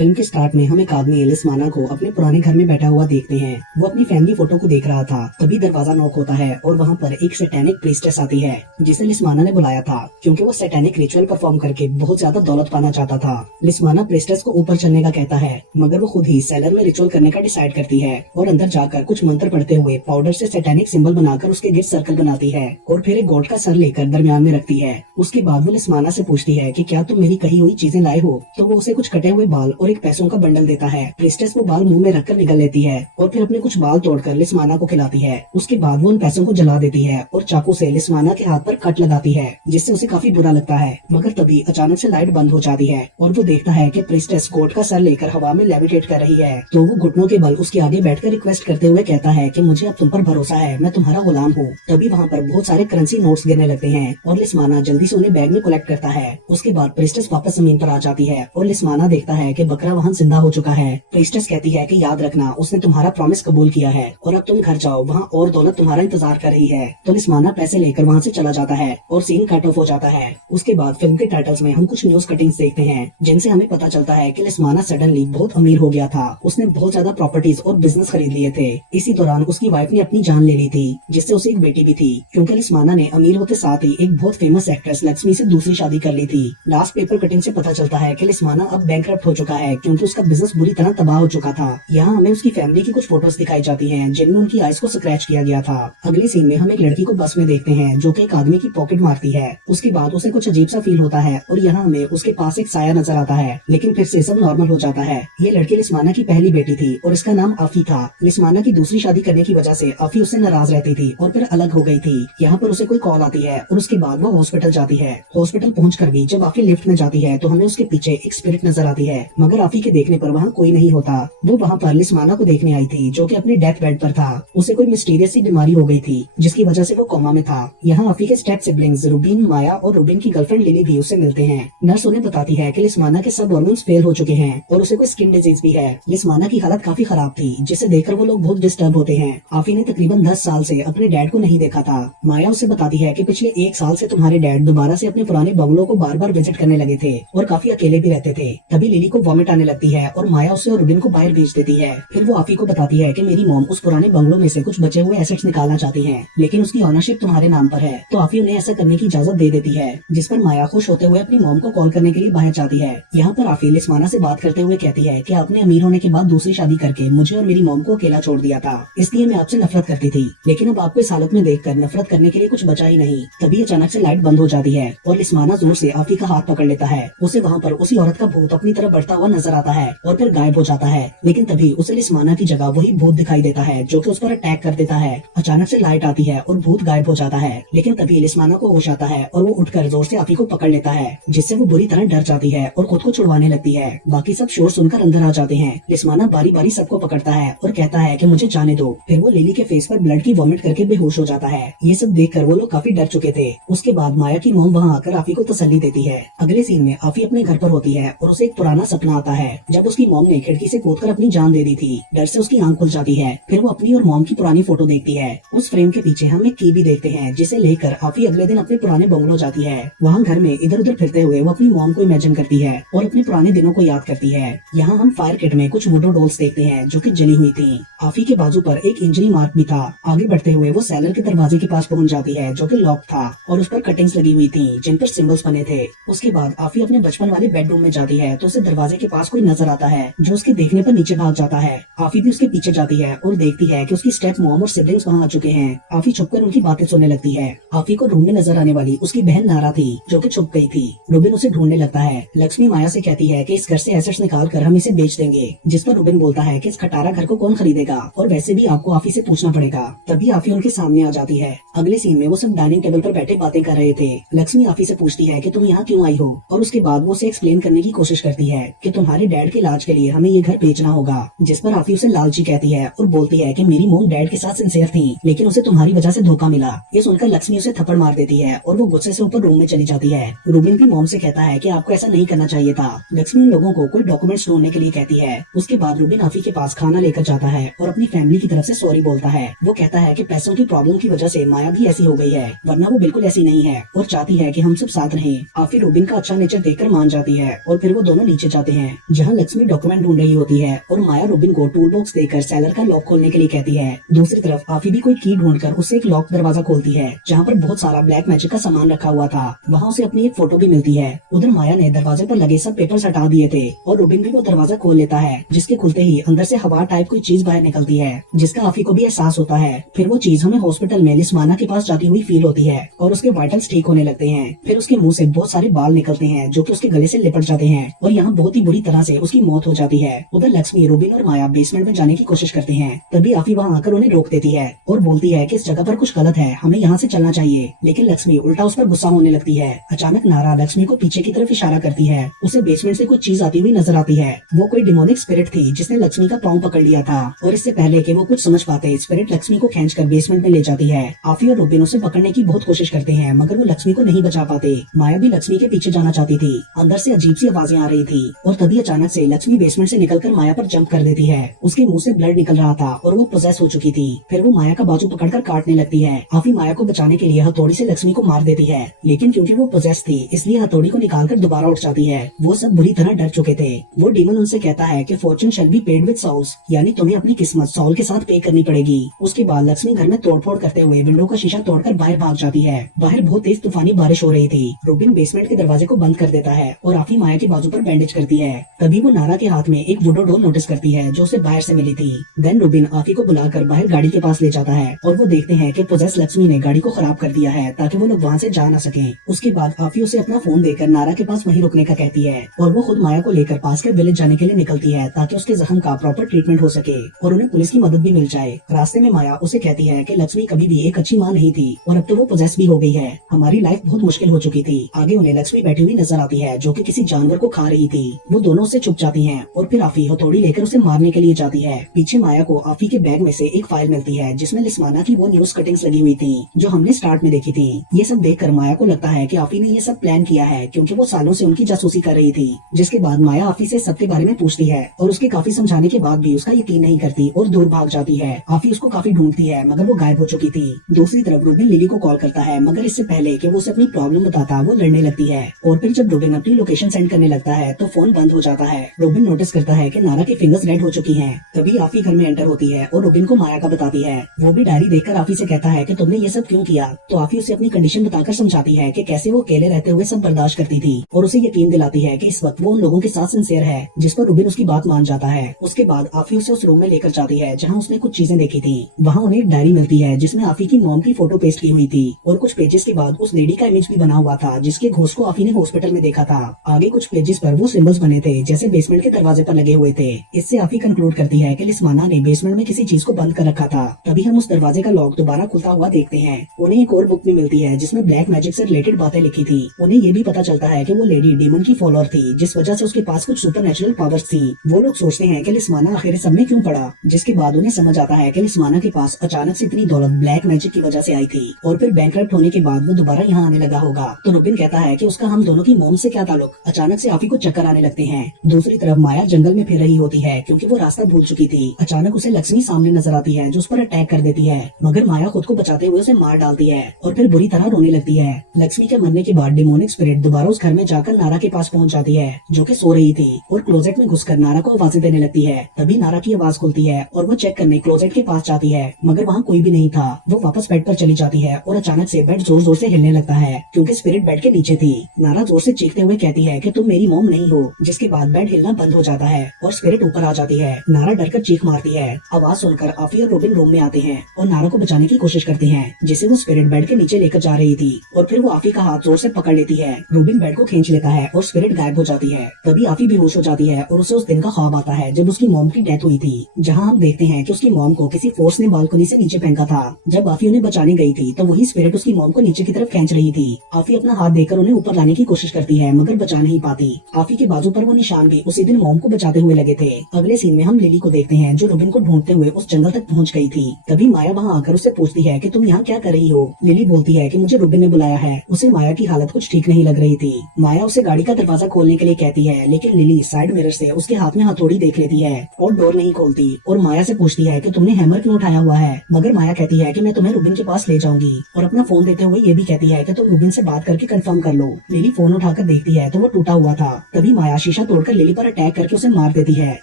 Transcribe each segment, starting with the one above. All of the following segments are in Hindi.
फिल्म के स्टार्ट में हम एक आदमी लिस्माना को अपने पुराने घर में बैठा हुआ देखते हैं। वो अपनी फैमिली फोटो को देख रहा था। तभी दरवाजा नॉक होता है और वहाँ पर एक सैटेनिक प्रीस्टेस आती है जिसे लिस्माना ने बुलाया था क्योंकि वो सैटेनिक रिचुअल परफॉर्म करके बहुत ज्यादा दौलत पाना चाहता था। लिस्माना प्रीस्टेस को ऊपर चलने का कहता है मगर वो खुद ही सेलर में रिचुअल करने का डिसाइड करती है और अंदर जाकर कुछ मंत्र पढ़ते हुए पाउडर से सैटेनिक सिंबल बनाकर उसके गिर्द सर्कल बनाती है और फिर एक गोट का सर लेकर दरमियान में रखती है। उसके बाद वो लिस्माना से पूछती है कि क्या तुम मेरी कही हुई चीजें लाए हो, तो वो उसे कुछ कटे हुए बाल और एक पैसों का बंडल देता है। प्रीस्टेस वो बाल मुंह में रखकर निगल लेती है और फिर अपने कुछ बाल तोड़कर लिस्माना को खिलाती है। उसके बाद वो उन पैसों को जला देती है और चाकू से लिस्माना के हाथ पर कट लगाती है जिससे उसे काफी बुरा लगता है। मगर तभी अचानक से लाइट बंद हो जाती है और वो देखता है कि प्रीस्टेस गोट का सर लेकर हवा में लेविटेट कर रही है। तो वो घुटनों के बल उसके आगे बैठकर रिक्वेस्ट करते हुए कहता है कि मुझे अब तुम पर भरोसा है, मैं तुम्हारा गुलाम हूँ। तभी वहाँ पर बहुत सारे करेंसी नोट्स गिरने लगते हैं और लिस्माना जल्दी से उन्हें बैग में कलेक्ट करता है। उसके बाद प्रीस्टेस वापस जमीन पर आ जाती है और लिस्माना देखता है कि बकरा वहाँ जिंदा हो चुका है। प्रीस्टेस कहती है कि याद रखना उसने तुम्हारा प्रॉमिस कबूल किया है और अब तुम घर जाओ, वहाँ और दौलत तुम्हारा इंतजार कर रही है। तो लिस्माना पैसे लेकर वहाँ से चला जाता है और सीन कट ऑफ हो जाता है। उसके बाद फिल्म के टाइटल्स में हम कुछ न्यूज कटिंग्स देखते हैं जिनसे हमें पता चलता है कि लिस्माना सडनली बहुत अमीर हो गया था। उसने बहुत ज्यादा प्रॉपर्टीज और बिजनेस खरीद लिए थे। इसी दौरान उसकी वाइफ ने अपनी जान ले ली थी जिससे उसे एक बेटी भी थी क्योंकि लिस्माना ने अमीर होते साथ ही एक बहुत फेमस एक्ट्रेस लक्ष्मी से दूसरी शादी कर ली थी। लास्ट पेपर कटिंग से पता चलता है कि लिस्माना अब बैंकरप्ट हो चुका है क्योंकि उसका बिजनेस बुरी तरह तबाह हो चुका था। यहाँ हमें उसकी फैमिली की कुछ फोटोज दिखाई जाती हैं जिनमें उनकी आइज को स्क्रैच किया गया था। अगले सीन में हम एक लड़की को बस में देखते हैं जो कि एक आदमी की पॉकेट मारती है। उसके बाद उसे कुछ अजीब सा फील होता है और यहाँ हमें उसके पास एक साया नजर आता है, लेकिन फिर से सब नॉर्मल हो जाता है। ये लड़की लिस्माना की पहली बेटी थी और इसका नाम आफी था। लिस्माना की दूसरी शादी करने की वजह से आफी उससे नाराज रहती थी और फिर अलग हो गई थी। यहाँ पर उसे कोई कॉल आती है और उसके बाद वो हॉस्पिटल जाती है। हॉस्पिटल पहुंचकर भी जब आफी लिफ्ट में जाती है तो हमें उसके पीछे एक स्पिरिट नजर आती है, मगर आफी के देखने पर वहाँ कोई नहीं होता। वो वहाँ पर लिस्माना को देखने आई थी जो कि अपने डेथ बेड पर था। उसे कोई मिस्टीरियस सी बीमारी हो गई थी जिसकी वजह से वो कोमा में था। यहाँ आफी के स्टेप सिबलिंग्स रूबिन, माया और रूबिन की गर्लफ्रेंड लिली भी उसे मिलते हैं। नर्स उन्हें बताती है कि लिस्माना के सब हार्मोन्स फेल हो चुके हैं और उसे कोई स्किन डिजीज भी है। लिस्माना की हालत काफी खराब थी जिसे देखकर वो लोग बहुत डिस्टर्ब होते हैं। आफी ने तकरीबन 10 साल से अपने डैड को नहीं देखा था। माया उसे बताती है कि पिछले 1 साल से तुम्हारे डैड दोबारा से अपने पुराने बंगलों को बार बार विजिट करने लगे थे और काफी अकेले भी रहते थे। तभी लिली को वॉमिट आने लगती है और माया उसे और रूबिन को बाहर भेज देती है। फिर वो आफी को बताती है कि मेरी मॉम उस पुराने बंगलों में से कुछ बचे हुए एसेट्स निकालना चाहती है लेकिन उसकी ऑनरशिप तुम्हारे नाम पर है। तो आफी उन्हें ऐसा करने की इजाजत दे देती है, जिस पर माया खुश होते हुए अपनी मॉम को कॉल करने के लिए बाहर जाती है। यहाँ पर आफी लिस्माना से बात करते हुए कहती है कि आपने अमीर होने के बाद दूसरी शादी करके मुझे और मेरी मॉम को अकेला छोड़ दिया था, इसलिए मैं आपसे नफरत करती थी, लेकिन अब आपको इस हालत में देखकर नफरत करने के लिए कुछ बचा ही नहीं। तभी अचानक से लाइट बंद हो जाती है और लिस्माना जोर से आफी का हाथ पकड़ लेता है। उसे वहाँ पर उसी औरत का भूत अपनी तरफ बढ़ता हुआ नजर आता है और फिर गायब हो जाता है, लेकिन तभी उसे लिस्माना की जगह वही भूत दिखाई देता है जो कि उस पर अटैक कर देता है। अचानक से लाइट आती है और भूत गायब हो जाता है, लेकिन तभी लिस्माना को होश आता है और वो उठकर जोर से आफी को पकड़ लेता है जिससे वो बुरी तरह डर जाती है और खुद को छुड़वाने लगती है। बाकी सब शोर सुनकर अंदर आ जाते हैं। लिस्माना बारी बारी सबको पकड़ता है और कहता है कि मुझे जाने दो। फिर वो लिली के फेस पर ब्लड की वॉमिट करके बेहोश हो जाता है। ये सब देखकर वो लोग काफी डर चुके थे। उसके बाद माया की मॉम वहाँ आकर आफी को तसल्ली देती है। अगले सीन में आफी अपने घर पर होती है और उसे एक पुराना सपना आता है जब उसकी मॉम ने खिड़की से कूदकर अपनी जान दे दी थी। डर से उसकी आंख खुल जाती है। फिर वो अपनी और मॉम की पुरानी फोटो देखती है। उस फ्रेम के पीछे हम एक की भी देखते हैं जिसे लेकर आफी अगले दिन अपने पुराने बंगलो जाती है। वहाँ घर में इधर उधर फिरते हुए वो अपनी मॉम को इमेजिन करती है और अपने पुराने दिनों को याद करती है। यहाँ हम फायर किट में कुछ वुडो डॉल्स देखते हैं जो कि जली हुई थी। आफी के बाजू पर एक इंजरी मार्क भी था। आगे बढ़ते हुए वो सेलर के दरवाजे के पास पहुंच जाती है जो कि लॉक था और उस पर कटिंग्स लगी हुई थी जिन पर सिंबल्स बने थे। उसके बाद आफी अपने बचपन वाले बेडरूम में जाती है तो उसे दरवाजे के पास कोई नजर आता है जो उसके देखने पर नीचे भाग जाता है। आफी भी उसके पीछे जाती है और देखती है कि उसकी स्टेप मॉम और सिबलिंग्स वहाँ आ चुके हैं। आफी छुपकर उनकी बातें सुनने लगती है। आफी को ढूंढने नजर आने वाली उसकी बहन नारा थी जो कि छुप गई थी। रूबिन उसे ढूंढने लगता है। लक्ष्मी माया से कहती है कि इस घर से एसेट्स निकाल कर हम इसे बेच देंगे, जिस पर रूबिन बोलता है कि इस खटारा घर को कौन खरीदेगा और वैसे भी आपको आफी से पूछना पड़ेगा। तभी आफी उनके सामने आ जाती है। अगले सीन में वो सब डाइनिंग टेबल पर बैठे बातें कर रहे थे। लक्ष्मी आफी से पूछती है कि तुम यहाँ क्यों आई हो और उसके बाद वो उसे एक्सप्लेन करने की कोशिश करती है कि तुम्हारे डैड के इलाज के लिए हमें ये घर बेचना होगा, जिस पर आफी उसे लालची कहती है और बोलती है कि मेरी मॉम डैड के साथ सिंसियर थी लेकिन उसे तुम्हारी वजह से धोखा मिला। ये सुनकर लक्ष्मी उसे थप्पड़ मार देती है और वो गुस्से से ऊपर रूम में चली जाती है। रूबिन भी मॉम से कहता है कि आपको ऐसा नहीं करना चाहिए था। लक्ष्मी उन लोगों को कोई डॉक्यूमेंट्स ढूंढने के लिए कहती है। उसके बाद रूबिन आफी के पास खाना लेकर जाता है और अपनी फैमिली की तरफ से सॉरी बोलता है। वो कहता है कि पैसों की प्रॉब्लम की वजह से माया भी ऐसी हो गई है, वरना वो बिल्कुल ऐसी नहीं है और चाहती है कि हम सब साथ रहें। आफी रूबिन का अच्छा नेचर देखकर मान जाती है और फिर वो दोनों नीचे जाते हैं हैं जहाँ लक्ष्मी डॉक्यूमेंट ढूंढ रही होती है और माया रूबिन को टूल बॉक्स देकर सेलर का लॉक खोलने के लिए कहती है। दूसरी तरफ आफी भी कोई की ढूंढकर उससे एक लॉक दरवाजा खोलती है जहाँ पर बहुत सारा ब्लैक मैजिक का सामान रखा हुआ था। वहाँ उसे अपनी एक फोटो भी मिलती है। उधर माया ने दरवाजे पर लगे सब पेपर्स हटा दिए थे और रूबिन भी वो दरवाजा खोल लेता है, जिसके खुलते ही अंदर से हवा टाइप कोई चीज बाहर निकलती है जिसका आफी को भी एहसास होता है। फिर वो चीज हमें हॉस्पिटल में लिस्माना के पास जाती हुई फील होती है और उसके वाइटल्स ठीक होने लगते हैं। फिर उसके मुंह से बहुत सारे बाल निकलते हैं जो कि उसके गले से लिपट जाते हैं और यहाँ बहुत ही बुरी तरह से उसकी मौत हो जाती है। उधर लक्ष्मी, रूबिन और माया बेसमेंट में जाने की कोशिश करते हैं। तभी आफी वहाँ आकर उन्हें रोक देती है और बोलती है कि इस जगह पर कुछ गलत है, हमें यहाँ से चलना चाहिए। लेकिन लक्ष्मी उल्टा उस पर गुस्सा होने लगती है। अचानक नारा लक्ष्मी को पीछे की तरफ इशारा करती है। उसे बेसमेंट से कुछ चीज आती हुई नजर आती है। वो कोई डिमोनिक स्पिरिट थी जिसने लक्ष्मी का पाँव पकड़ लिया था और इससे पहले कि वो कुछ समझ पाते स्पिरिट लक्ष्मी को खींचकर बेसमेंट में ले जाती है। आफी और रूबिन उसे पकड़ने की बहुत कोशिश करते हैं मगर वो लक्ष्मी को नहीं बचा पाते। माया भी लक्ष्मी के पीछे जाना चाहती थी। अंदर से अजीब सी आवाजें आ रही थी और तभी अचानक से लक्ष्मी बेसमेंट से निकलकर माया पर जंप कर देती है। उसके मुंह से ब्लड निकल रहा था और वो पोजेस हो चुकी थी। फिर वो माया का बाजू पकड़कर काटने लगती है। आफी माया को बचाने के लिए हथौड़ी से लक्ष्मी को मार देती है, लेकिन क्योंकि वो पोजेस थी इसलिए हथौड़ी को निकालकर दोबारा उठ जाती है। वो सब बुरी तरह डर चुके थे। वो डीमन उनसे कहता है कि Fortune shall be paid with souls, यानी तुम्हें अपनी किस्मत सॉल के साथ पे करनी पड़ेगी। उसके बाद लक्ष्मी घर में तोड़फोड़ करते हुए विंडो का शीशा तोड़कर बाहर भाग जाती है। बाहर बहुत तेज तूफानी बारिश हो रही थी। रूबिन बेसमेंट के दरवाजे को बंद कर देता है और आफी माया के बाजू पर बैंडेज करती है। तभी वो नारा के हाथ में एक वुडो डोल नोटिस करती है जो उसे बाहर से मिली थी। देन रूबिन आफी को बुलाकर बाहर गाड़ी के पास ले जाता है और वो देखते हैं कि पोजेस लक्ष्मी ने गाड़ी को खराब कर दिया है ताकि वो लोग वहाँ से जा न सके। उसके बाद आफी उसे अपना फोन देकर नारा के पास वहीं रुकने का कहती है और वो खुद माया को लेकर पास के विलेज जाने के लिए निकलती है ताकि उसके जख्म का प्रॉपर ट्रीटमेंट हो सके और उन्हें पुलिस की मदद भी मिल जाए। रास्ते में माया उसे कहती है कि लक्ष्मी कभी भी एक अच्छी माँ नहीं थी और अब तो वो पोजेस भी हो गई है। हमारी लाइफ बहुत मुश्किल हो चुकी थी। आगे उन्हें लक्ष्मी बैठी हुई नजर आती है जो कि किसी जानवर को खा रही थी। वो दोनों उससे छुप जाती हैं और फिर आफी हथौड़ी लेकर उसे मारने के लिए जाती है। पीछे माया को आफी के बैग में से एक फाइल मिलती है जिसमें लिस्माना की वो न्यूज कटिंग्स लगी हुई थी जो हमने स्टार्ट में देखी थी। ये सब देखकर माया को लगता है कि आफी ने ये सब प्लान किया है क्योंकि वो सालों से उनकी जासूसी कर रही थी। जिसके बाद माया आफी से सबके बारे में पूछती है और उसके काफी समझाने के बाद भी उसका यकीन नहीं करती और दूर भाग जाती है। आफी उसको काफी ढूंढती है मगर वो गायब हो चुकी थी। दूसरी तरफ रूबिन लिली को कॉल करता है मगर इससे पहले कि वो उसे अपनी प्रॉब्लम बताता वो लड़ने लगती है और फिर जब रूबिन अपनी लोकेशन सेंड करने लगता है तो फोन बंद हो जाता है। रूबिन नोटिस करता है कि नारा की फिंगर्स रेड हो चुकी हैं। तभी आफी घर में एंटर होती है और रूबिन को माया का बताती है। वो भी डायरी देखकर आफी से कहता है कि तुमने ये सब क्यों किया। तो आफी उसे अपनी कंडीशन बताकर समझाती है कि कैसे वो अकेले रहते हुए सब बर्दाश्त करती थी और उसे यकीन दिलाती है कि इस वक्त वो उन लोगों के साथ सिंसियर है, जिस पर रूबिन उसकी बात मान जाता है। उसके बाद आफी उसे उस रूम में लेकर जाती है जहाँ उसने कुछ चीजें देखी थी। वहाँ उन्हें एक डायरी मिलती है जिसमें आफी की मॉम की फोटो पेस्ट की हुई थी और कुछ पेजेस के बाद उस लेडी का इमेज भी बना हुआ था जिसके घोष को आफी ने हॉस्पिटल में देखा था। आगे कुछ पेजेस पर वो सिंबल्स बने थे जैसे बेसमेंट के दरवाजे पर लगे हुए थे। इससे आफी कंक्लूड करती है कि लिस्माना ने बेसमेंट में किसी चीज को बंद कर रखा था। तभी हम उस दरवाजे का लॉक दोबारा खुलता हुआ देखते हैं। उन्हें एक और बुक भी मिलती है जिसमें ब्लैक मैजिक से रिलेटेड बातें लिखी थी। उन्हें ये भी पता चलता है कि वो लेडी डीमन की फॉलोअर थी जिस वजह से उसके पास कुछ सुपरनेचुरल पावर्स थी। वो लोग सोचते हैं कि लिस्माना आखिर सब में क्यों पड़ा, जिसके बाद उन्हें समझ आता है कि लिस्माना के पास अचानक से इतनी दौलत ब्लैक मैजिक की वजह से आई थी और फिर बैंकरप्ट होने के बाद वो दोबारा यहाँ आने लगा होगा। तो रूबिन कहता है कि उसका हम दोनों की मॉम से क्या ताल्लुक। अचानक से आफी को चक्कर आने लगते हैं। दूसरी तरफ माया जंगल में फिर रही होती है क्योंकि वो रास्ता भूल चुकी थी। अचानक उसे लक्ष्मी सामने नजर आती है जो उस पर अटैक कर देती है मगर माया खुद को बचाते हुए उसे मार डालती है और फिर बुरी तरह रोने लगती है। लक्ष्मी के मरने के बाद डिमोनिक स्पिरिट दोबारा उस घर में जाकर नारा के पास पहुंच जाती है जो कि सो रही थी और क्लोजेट में घुसकर नारा को आवाजें देने लगती है। तभी नारा की आवाज खुलती है और वो चेक करने क्लोजेट के पास जाती है मगर वहाँ कोई भी नहीं था। वो वापस बेड पर चली जाती है और अचानक से बेड जोर जोर से हिलने लगता है क्योंकि स्पिरिट बेड के नीचे थी। नारा जोर से चीखते हुए कहती है कि तुम मेरी मॉम नहीं हो, जिसके बाद बेड हिलना बंद हो जाता है और स्पिरिट ऊपर आ जाती है। नारा डरकर चीख मारती है। आवाज सुनकर आफी और रूबिन रूम में आते हैं और नारा को बचाने की कोशिश करती हैं, जिसे वो स्पिरिट बेड के नीचे लेकर जा रही थी और फिर वो आफी का हाथ जोर से पकड़ लेती है। रूबिन बेड को खींच लेता है और स्पिरिट गायब हो जाती है। तभी आफी बेहोश हो जाती है और उसे उस दिन का ख्वाब आता है जब उसकी मॉम की डेथ हुई थी, जहाँ हम देखते हैं कि उसकी मॉम को किसी फोर्स ने बालकनी से नीचे फेंका था। जब आफी उन्हें बचाने गई थी तो वही स्पिरिट उसकी मॉम को नीचे की तरफ खींच रही थी। आफी अपना हाथ देकर उन्हें ऊपर लाने की कोशिश करती है मगर बचा नहीं पाती। आफी के बाजू पर वो निशान भी उसी दिन मॉम को बचाते हुए लगे थे। अगले सीन में हम लिली को देखते हैं जो रूबिन को ढूंढते हुए उस जंगल तक पहुंच गई थी। तभी माया वहां आकर उससे पूछती है कि तुम यहाँ क्या कर रही हो। लिली बोलती है कि मुझे रूबिन ने बुलाया है। उसे माया की हालत कुछ ठीक नहीं लग रही थी। माया उसे गाड़ी का दरवाजा खोलने के लिए कहती है लेकिन लिली साइड मिरर से उसके हाथ में हथौड़ी देख लेती है और डोर नहीं खोलती और माया से पूछती है कि तुमने हैमर क्यों उठाया हुआ है। मगर माया कहती है कि मैं तुम्हें रूबिन के पास ले जाऊंगी और अपना फोन देते हुए ये भी कहती है कि तुम रूबिन से बात करके कंफर्म कर लो। लिली फोन उठाकर देखती है तो वो टूटा हुआ था। तभी माया शीशा शीशा तोड़कर लिली पर अटैक करके उसे मार देती है।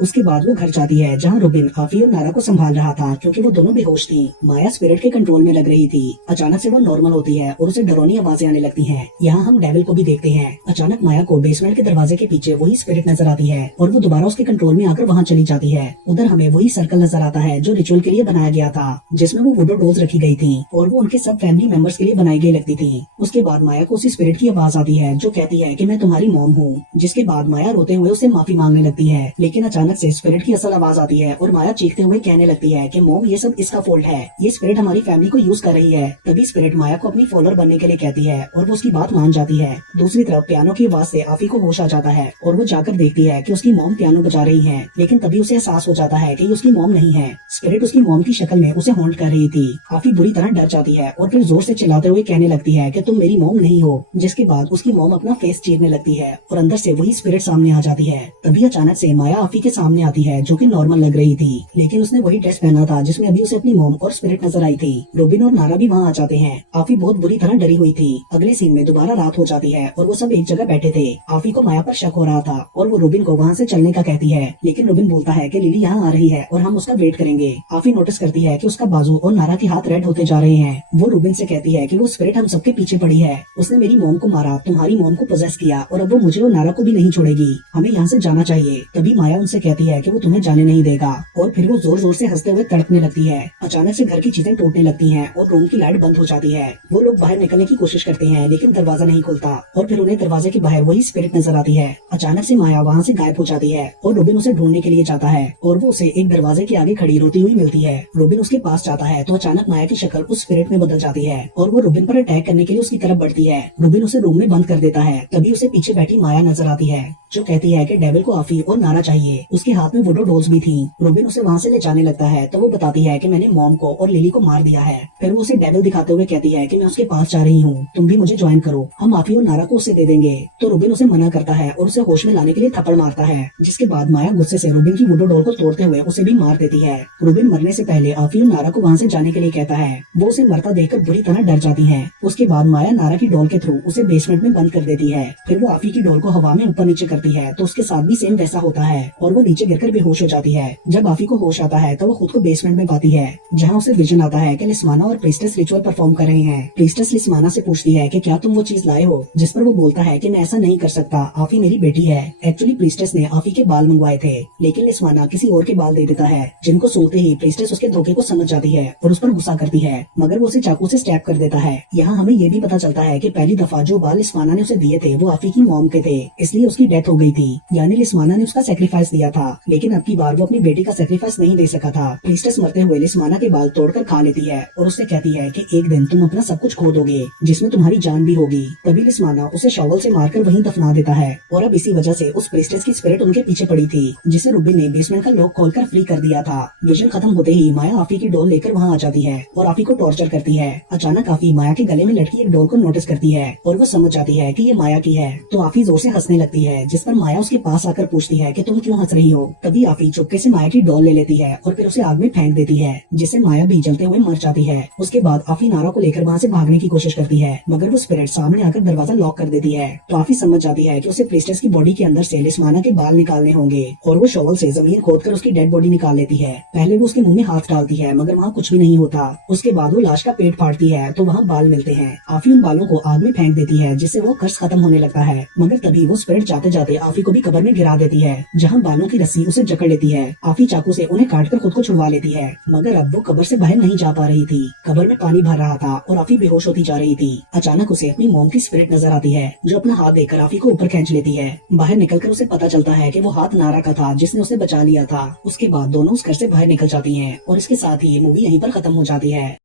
उसके बाद वो घर जाती है जहाँ रूबिन आफी और नारा को संभाल रहा था क्योंकि वो दोनों बेहोश थी। माया स्पिरिट के कंट्रोल में लग रही थी। अचानक से वो नॉर्मल होती है और उसे डरावनी आवाजें आने लगती हैं। यहाँ हम डेविल को भी देखते हैं। अचानक माया को बेसमेंट के दरवाजे के पीछे वही स्पिरिट नजर आती है और वो दोबारा उसके कंट्रोल में आकर वहाँ चली जाती है। उधर हमें वही सर्कल नजर आता है जो रिचुअल के लिए बनाया गया था, जिसमें वो वुडो डॉल्स रखी गई थी और वो उनके सब फैमिली मेंबर्स के लिए बनाई गई लगती थी। उसके बाद माया को उसी स्पिरिट की आवाज आती है जो कहती है कि मैं तुम्हारी मॉम हूँ। जिसके बाद माया रोते हुए उसे माफी मांगने लगती है, लेकिन अचानक से स्पिरिट की असल आवाज आती है और माया चीखते हुए कहने लगती है कि मॉम ये सब इसका फॉल्ट है, ये स्पिरिट हमारी फैमिली को यूज कर रही है। तभी स्पिरिट माया को अपनी फॉलोअर बनने के लिए कहती है और वो उसकी बात मान जाती है। दूसरी तरफ पियानो की आवाज से आफी को होश आ जाता है और वो जाकर देखती है कि उसकी मॉम पियानो बजा रही है, लेकिन तभी उसे एहसास हो जाता है कि ये उसकी मॉम नहीं है। स्पिरिट उसकी मॉम की शक्ल में उसे हॉन्ट कर रही थी। आफी बुरी तरह डर जाती है और फिर जोर से चिल्लाते हुए कहने लगती है कि तुम मेरी मॉम नहीं हो। जिसके बाद उसकी मॉम अपना फेस चीरने लगती है और अंदर से वही स्पिरिट सामने आ जाती है। तभी अचानक से माया आफी के सामने आती है जो कि नॉर्मल लग रही थी, लेकिन उसने वही ड्रेस पहना था जिसमें अभी उसे अपनी मॉम और स्पिरिट नजर आई थी। रूबिन और नारा भी वहाँ आ जाते हैं। आफी बहुत बुरी तरह डरी हुई थी। अगले सीन में दोबारा रात हो जाती है और वो सब एक जगह बैठे थे। आफी को माया पर शक हो रहा था और वो रूबिन को वहाँ से चलने का कहती है, लेकिन रूबिन बोलता है कि लिली यहाँ आ रही है और हम उसका वेट करेंगे। आफी नोटिस करती है कि उसका बाजू और नारा के हाथ रेड होते जा रहे हैं। वो रूबिन से कहती है कि वो स्पिरिट हम सबके पीछे पड़ी है, उसने मेरी मॉम को मारा, तुम्हारी मॉम को पोजेस किया और अब वो मुझे और नारा को भी नहीं छोड़ेगी, हमें यहाँ से जाना चाहिए। तभी माया उनसे कहती है कि वो तुम्हें जाने नहीं देगा और फिर वो जोर जोर से हंसते हुए तड़पने लगती है। अचानक से घर की चीजें टूटने लगती हैं और रूम की लाइट बंद हो जाती है। वो लोग बाहर निकलने की कोशिश करते हैं लेकिन दरवाजा नहीं खुलता और फिर उन्हें दरवाजे के बाहर वही स्पिरिट नजर आती है। अचानक से माया वहाँ से गायब हो जाती है और रूबिन उसे ढूंढने के लिए जाता है और वो उसे एक दरवाजे के आगे खड़ी रोती हुई मिलती है। रूबिन उसके पास जाता है तो अचानक माया की शक्ल उस स्पिरिट में बदल जाती है और वो रूबिन पर अटैक करने के लिए उसकी तरफ बढ़ती है। रूबिन उसे रूम में बंद कर देता है। तभी उसे पीछे बैठी माया नजर आती है जो कहती है कि डेविल को आफी और नारा चाहिए। उसके हाथ में वुडो डॉल्स भी थी। रूबिन उसे वहाँ से ले जाने लगता है तो वो बताती है कि मैंने मॉम को और लिली को मार दिया है। फिर वो उसे डेविल दिखाते हुए कहती है कि मैं उसके पास जा रही हूँ, तुम भी मुझे ज्वाइन करो, हम आफी और नारा को उसे दे देंगे। तो रूबिन उसे मना करता है और उसे होश में लाने के लिए थप्पड़ मारता है। जिसके बाद माया गुस्से से रूबिन की वुडो डॉल को तोड़ते हुए उसे भी मार देती है। रूबिन मरने से पहले आफी और नारा को वहाँ से जाने के लिए कहता है। वो उसे मरता देखकर बुरी तरह डर जाती है। उसके बाद माया नारा की डॉल के थ्रू उसे बेसमेंट में बंद कर देती है। फिर वो आफी की डॉल को हवा में ऊपर नीचे करती है तो उसके साथ भी सेम वैसा होता है और वो नीचे गिरकर बेहोश हो जाती है। जब आफी को होश आता है तो वो खुद को बेसमेंट में पाती है जहाँ उसे विजन आता है कि लिस्माना और प्रीस्टेस रिचुअल परफॉर्म कर रहे हैं। प्रीस्टेस लिस्माना से पूछती है कि क्या तुम वो चीज लाए हो, जिस पर वो बोलता है कि मैं ऐसा नहीं कर सकता, आफी मेरी बेटी है। एक्चुअली प्रीस्टेस ने आफी के बाल मंगवाए थे लेकिन लिस्माना किसी और के बाल दे देता है, जिनको सूंघते ही प्रीस्टेस उसके धोखे को समझ जाती है और उस पर गुस्सा करती है, मगर वो उसे चाकू से स्टैब कर देता है। यहाँ हमें ये भी पता चलता है कि पहली दफा जो बाल लिस्माना ने उसे दिए थे वो आफी की मॉम के थे, इसलिए उसकी डेथ हो गई थी। यानी लिस्माना ने उसका सेक्रीफाइस दिया था, लेकिन अब की बार वो अपनी बेटी का सेक्रीफाइस नहीं दे सका था। प्रीस्टेस मरते हुए लिस्माना के बाल तोड़कर खा लेती है और उससे कहती है कि एक दिन तुम अपना सब कुछ खो दोगे जिसमें तुम्हारी जान भी होगी। तभी लिस्माना उसे शॉवल से मारकर वहीं दफना देता है और अब इसी वजह से उस प्रीस्टेस की स्पिरिट उनके पीछे पड़ी थी, जिसे रूबिन ने बेसमेंट का लॉक खोलकर फ्री कर दिया था। विजन खत्म होते ही माया आफी की डॉल लेकर वहाँ आ जाती है और आफी को टॉर्चर करती है। अचानक आफी माया के गले में लटकी एक डॉल को नोटिस करती है और वो समझ जाती है कि ये माया की है। तो आफी जोर से हंसने लगती है, जिस पर माया उसके पास आकर पूछती है कि तुम क्यों हंस रही हो। तभी आफी चुपके से माया की डॉल ले लेती है और फिर उसे आग में फेंक देती है, जिससे माया भी जलते हुए मर जाती है। उसके बाद आफी नारा को लेकर वहाँ से भागने की कोशिश करती है, मगर वो स्पिरिट सामने आकर दरवाजा लॉक कर देती है। तो आफी समझ जाती है कि उसे प्रीस्टेस की बॉडी के अंदर से लिस्माना के बाल निकालने होंगे और वो शॉवल से जमीन खोदकर उसकी डेड बॉडी निकाल लेती है। पहले वो उसके मुंह में हाथ डालती है मगर वहाँ कुछ भी नहीं होता। उसके बाद वो लाश का पेट फाड़ती है तो वहाँ बाल मिलते हैं। आफी उन बालों को आग में फेंक देती है जिससे वो कर्ज खत्म होने लगता है, मगर तभी वो स्पिरिट जाते जाते आफी को भी कब्र में गिरा देती है, जहाँ बालों की रस्सी उसे जकड़ लेती है। आफी चाकू से उन्हें काटकर खुद को छुड़वा लेती है, मगर अब वो कब्र से बाहर नहीं जा पा रही थी। कब्र में पानी भर रहा था और आफी बेहोश होती जा रही थी। अचानक उसे अपनी मॉम की स्पिरिट नजर आती है जो अपना हाथ देकर आफी को ऊपर खींच लेती है। बाहर निकलकर उसे पता चलता है कि वो हाथ नारा का था जिसने उसे बचा लिया था। उसके बाद दोनों उस घर से बाहर निकल जाती हैं और इसके साथ ही ये मूवी यहीं पर खत्म हो जाती है।